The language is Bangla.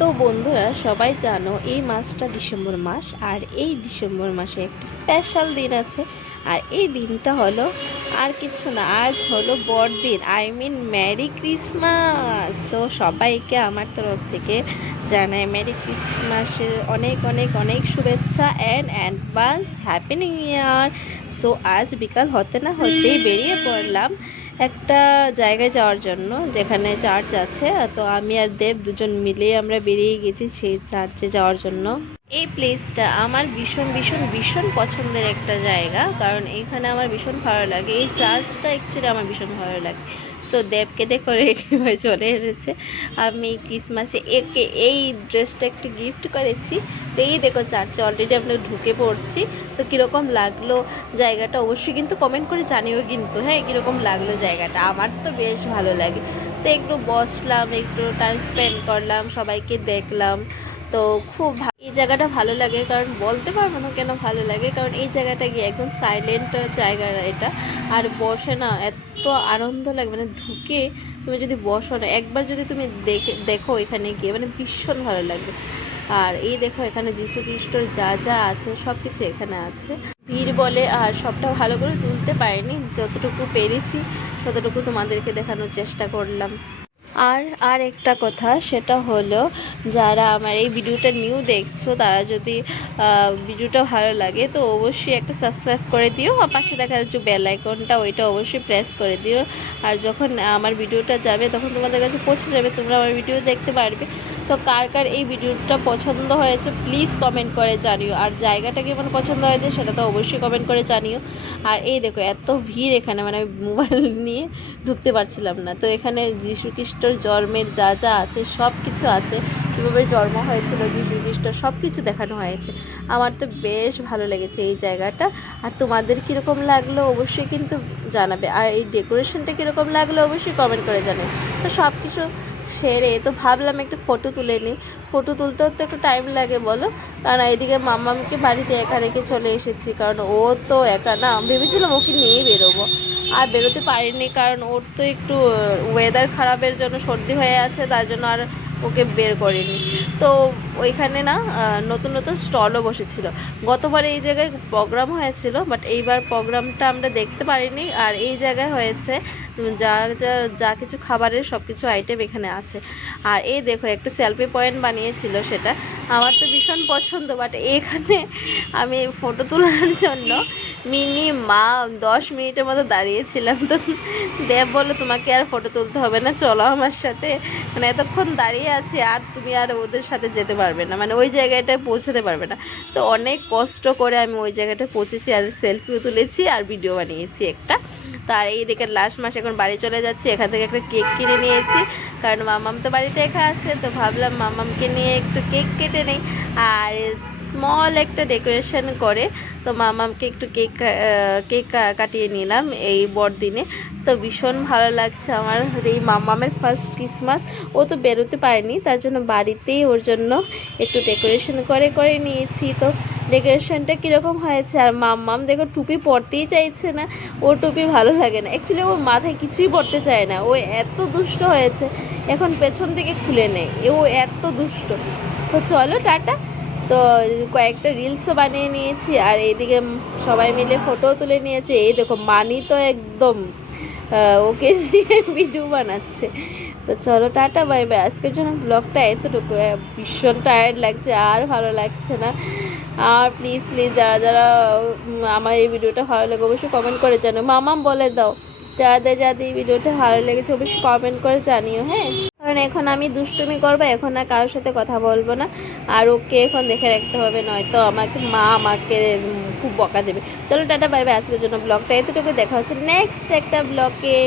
তো বন্ধুরা সবাই জানো এই মাসটা ডিসেম্বর মাস, আর এই ডিসেম্বর মাসে একটি স্পেশাল দিন আছে। আর এই দিনটা হলো আর কিছু না, আজ হলো বড়দিন, I mean merry Christmas. So সবাইকে আমার তরফ থেকে জানাই মেরি ক্রিসমাসের অনেক অনেক অনেক শুভেচ্ছা and advance happy new year. So আজ বিকাল হতে না হতেই বেরিয়ে পড়লাম একটা জায়গায় যাওয়ার জন্য, যেখানে চার্চ আছে। তো আমি আর দেব দুজন মিলে আমরা বেরিয়ে গেছি সেই চার্চে যাওয়ার জন্য। এই প্লেসটা আমার ভীষণ ভীষণ ভীষণ পছন্দের একটা জায়গা, কারণ এখানে আমার ভীষণ ভালো লাগে। এই চার্চটা অ্যাকচুয়ালি আমার ভীষণ ভালো লাগে। সো দেবকে দেখো রেডি হয়ে চলে এসেছে। আমি ক্রিসমাসে একে এই ড্রেসটা একটু গিফট করেছি। তো এই দেখো চার্চে অলরেডি আমরা ঢুকে পড়ছি। তো কীরকম লাগলো জায়গাটা অবশ্যই কিন্তু কমেন্ট করে জানিও কিন্তু, হ্যাঁ, কীরকম লাগলো জায়গাটা। আমার তো বেশ ভালো লাগে। তো একটু বসলাম, একটু টাইম স্পেন্ড করলাম, সবাইকে দেখলাম। তো খুব এই জায়গাটা ভালো লাগে, কারণ বলতে পারবো না কেন ভালো লাগে, কারণ এই জায়গাটা গিয়ে একদম সাইলেন্ট জায়গা এটা। আর বসে না এত আনন্দ লাগে, মানে ঢুকে তুমি যদি বসো না একবার, যদি তুমি দেখো এখানে গিয়ে, মানে ভীষণ ভালো লাগবে। আর এই দেখো এখানে যীশু খ্রিস্টর যা যা আছে সব কিছু এখানে আছে। ভিড় বলে আর সবটা ভালো করে তুলতে পারিনি, যতটুকু পেরেছি ততটুকু তোমাদেরকে দেখানোর চেষ্টা করলাম। আর আর একটা কথা, সেটা হলো যারা আমার এই ভিডিওটা নিউ দেখছো, তারা যদি ভিডিওটা ভালো লাগে তো অবশ্যই একটা সাবস্ক্রাইব করে দিও, আর পাশে দেখা যাচ্ছে বেল আইকনটা, ওইটা অবশ্যই প্রেস করে দিও। আর যখন আমার ভিডিওটা যাবে তখন তোমাদের কাছে পৌঁছে যাবে, তোমরা আমার ভিডিও দেখতে পারবে। তো কার কার এই ভিডিওটা পছন্দ হয়েছে প্লিজ কমেন্ট করে জানিও, আর জায়গাটা কেমন পছন্দ হয়েছে সেটা তো অবশ্যই কমেন্ট করে জানিও। আর এই দেখো এত ভিড় এখানে, মানে আমি মোবাইল নিয়ে ঢুকতে পারছিলাম না। তো এখানে যীশু খ্রিস্টর জন্মের যা যা আছে সব কিছু আছে, কীভাবে জন্ম হয়েছিল যীশু খ্রিস্ট সব কিছু দেখানো হয়েছে। আমার তো বেশ ভালো লেগেছে এই জায়গাটা। আর তোমাদের কীরকম লাগলো অবশ্যই কিন্তু জানাবে, আর এই ডেকোরেশনটা কীরকম লাগলো অবশ্যই কমেন্ট করে জানাবে। তো সব কিছু সেরে তো ভাবলাম একটু ফটো তুলে নিই। ফটো তুলতেও তো একটু টাইম লাগে বলো, কারণ এইদিকে মাম্মামকে বাড়িতে একা রেখে চলে এসেছি, কারণ ও তো একা না, ভেবেছিলাম ওকে নিয়েই বেরোবো, আর বেরোতে পারিনি, কারণ ওর তো একটু ওয়েদার খারাপের জন্য সর্দি হয়ে আছে, তার জন্য আর ওকে বের করিনি। তো ওইখানে না নতুন নতুন স্টলও বসেছিল। গতবার এই জায়গায় প্রোগ্রাম হয়েছিল, বাট এইবার প্রোগ্রামটা আমরা দেখতে পারিনি। আর এই জায়গায় হয়েছে যা যা যা কিছু খাবারের সব কিছু আইটেম এখানে আছে। আর এই দেখো একটা সেলফি পয়েন্ট বানিয়েছিল, সেটা আমার তো ভীষণ পছন্দ। বাট এখানে আমি ফটো তোলার জন্য মিনিমাম 10 মিনিটের মতো দাঁড়িয়েছিলাম। তো দেব বললো তোমাকে আর ফটো তুলতে হবে না, চলো আমার সাথে, মানে এতক্ষণ দাঁড়িয়ে আছি আর তুমি আর ওদের সাথে যেতে পারবে না, মানে ওই জায়গাটায় পৌঁছাতে পারবে না। তো অনেক কষ্ট করে আমি ওই জায়গাটায় পৌঁছেছি, আর সেলফিও তুলেছি আর ভিডিও বানিয়েছি একটা। তার এই দিকে লাস্ট মাস এখন বাড়ি চলে যাচ্ছি, এখান থেকে একটা কেক কিনে নিয়েছি, কারণ মামাম তো বাড়িতে একা আছে। তো ভাবলাম মামামকে নিয়ে একটু কেক কেটে নেই, আর স্মল একটা ডেকোরেশন করে তো মামামকে একটু কেক কাটিয়ে নিলাম এই বড়দিনে। তো ভীষণ ভালো লাগছে আমার এই মামামের ফার্স্ট ক্রিসমাস। ও তো বেরোতে পারেনি, তার জন্য বাড়িতেই ওর জন্য একটু ডেকোরেশন করে নিয়েছি। তো ডেকোরেশনটা কীরকম হয়েছে, আর মাম্মাম দেখো টুপি পরতেই চাইছে না, ও টুপি ভালো লাগে না অ্যাকচুয়ালি, ও মাথায় কিছুই পরতে চায় না, ও এত দুষ্ট হয়েছে, এখন পেছন থেকে খুলে নেয়, ও এত দুষ্ট। তো চলো টাটা। তো কয়েকটা রিলসও বানিয়ে নিয়েছি, আর এইদিকে সবাই মিলে ফটোও তুলে নিয়েছে। এই দেখো মানি তো একদম ওকে নিয়ে ভিডিও বানাচ্ছে। তো চলো টাটা বাই বাই, আজকের জন্য ব্লগটা এতটুকু। ভীষণ টায়ার্ড লাগছে, আর ভালো লাগছে না। আর প্লিজ প্লিজ যারা যারা আমার এই ভিডিওটা ভালো লাগে অবশ্যই কমেন্ট করে জানো। মামাম বলে দাও যাদের যাদের এই ভিডিওটা ভালো লেগেছে অবশ্যই কমেন্ট করে জানিও, হ্যাঁ, কারণ এখন আমি দুষ্টুমি করবো, এখন আর কারোর সাথে কথা বলবো না। আর ওকে এখন দেখে রাখতে হবে, নয়তো আমাকে খুব বকা দেবে। চলো টাটা বাই বাই, আজকের জন্য ব্লগটা এতটুকু, দেখা হচ্ছে নেক্সট একটা ব্লগে।